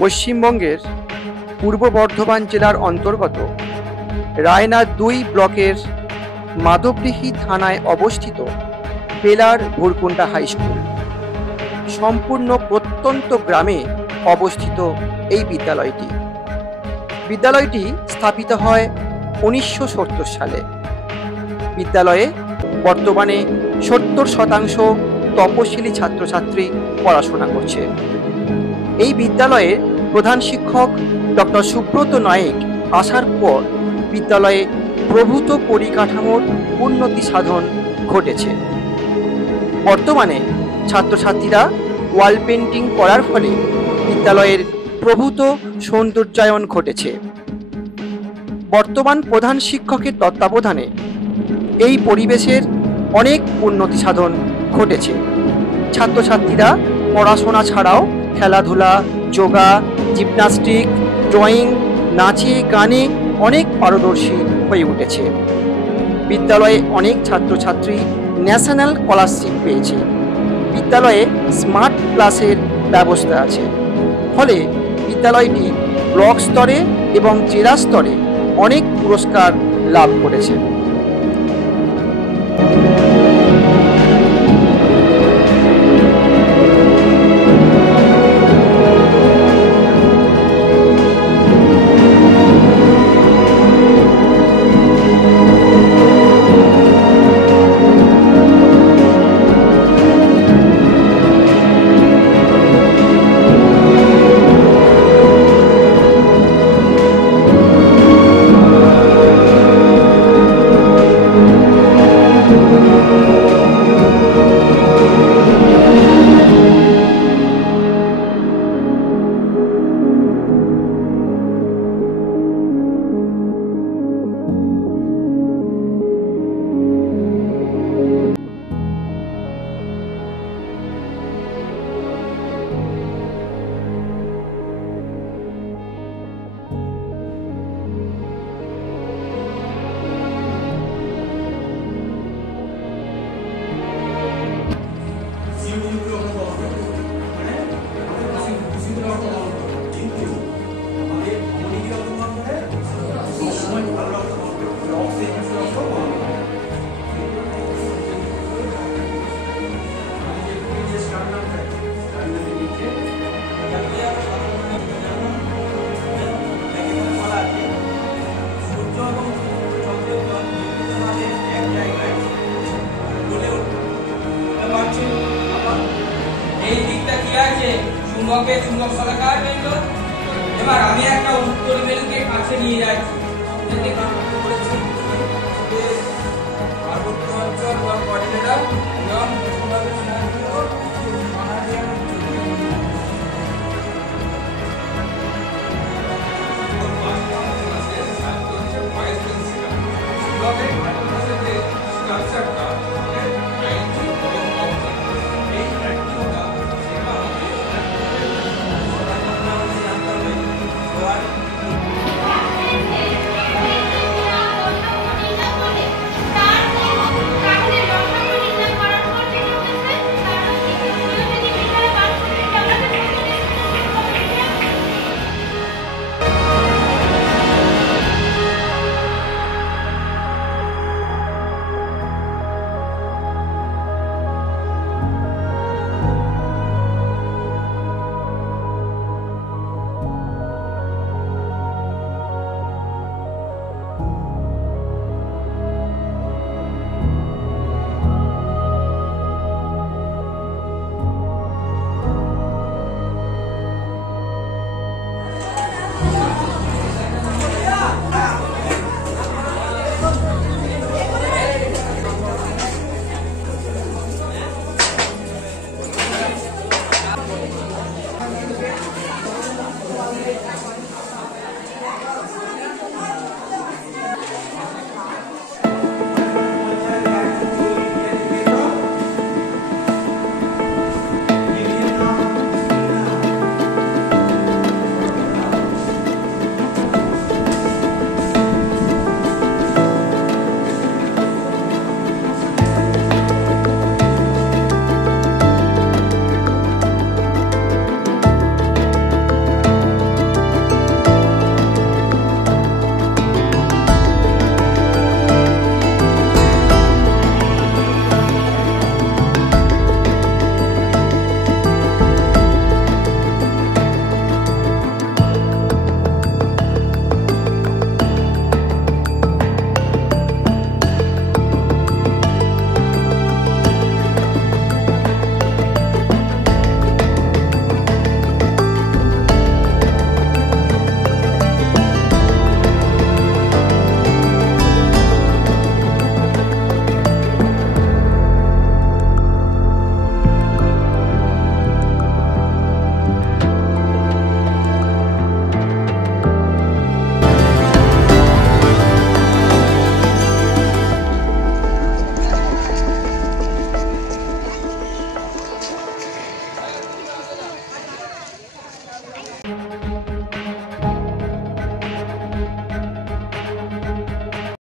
পশ্চিমবঙ্গের পূর্ব বর্ধমান জেলার অন্তর্গত রায়না ২ ব্লকের মাধবডিহি থানায় অবস্থিত বেলার ভুরকুন্ডা হাই স্কুল। সম্পূর্ণ প্রত্যন্ত গ্রামে অবস্থিত এই বিদ্যালয়টি স্থাপিত হয় 1970 সালে। বিদ্যালয়ে বর্তমানে 70% তপশিলি ছাত্রছাত্রী পড়াশোনা করছে। এই বিদ্যালয়ে প্রধান শিক্ষক ডক্টর সুব্রত নায়েক আসার পর বিদ্যালয়ে প্রভূত পরিকাঠামোর উন্নতি সাধন ঘটেছে। বর্তমানে ছাত্রছাত্রীরা ওয়াল পেন্টিং করার ফলে বিদ্যালয়ের প্রভূত সৌন্দর্যায়ন ঘটেছে। বর্তমান প্রধান শিক্ষকের তত্ত্বাবধানে এই পরিবেশের অনেক উন্নতি সাধন ঘটেছে। ছাত্রছাত্রীরা পড়াশোনা ছাড়াও খেলাধুলা, যোগা, জিমন্যাস্টিক, ড্রয়িং, নাচে গানে অনেক পারদর্শী হয়ে উঠেছে। বিদ্যালয়ে অনেক ছাত্রছাত্রী ন্যাশনাল স্কলারশিপ পেয়েছে। বিদ্যালয়ে স্মার্ট ক্লাসের ব্যবস্থা আছে। ফলে বিদ্যালয়টি ব্লক স্তরে এবং জেলা স্তরে অনেক পুরস্কার লাভ করেছে। চুম্বক সরকার বেরো। এবার আমি একটা উত্তর মেরুকে কাছে নিয়ে যাচ্ছি। পার্বত্য অঞ্চল বা কোঅর্ডিনেটর এবং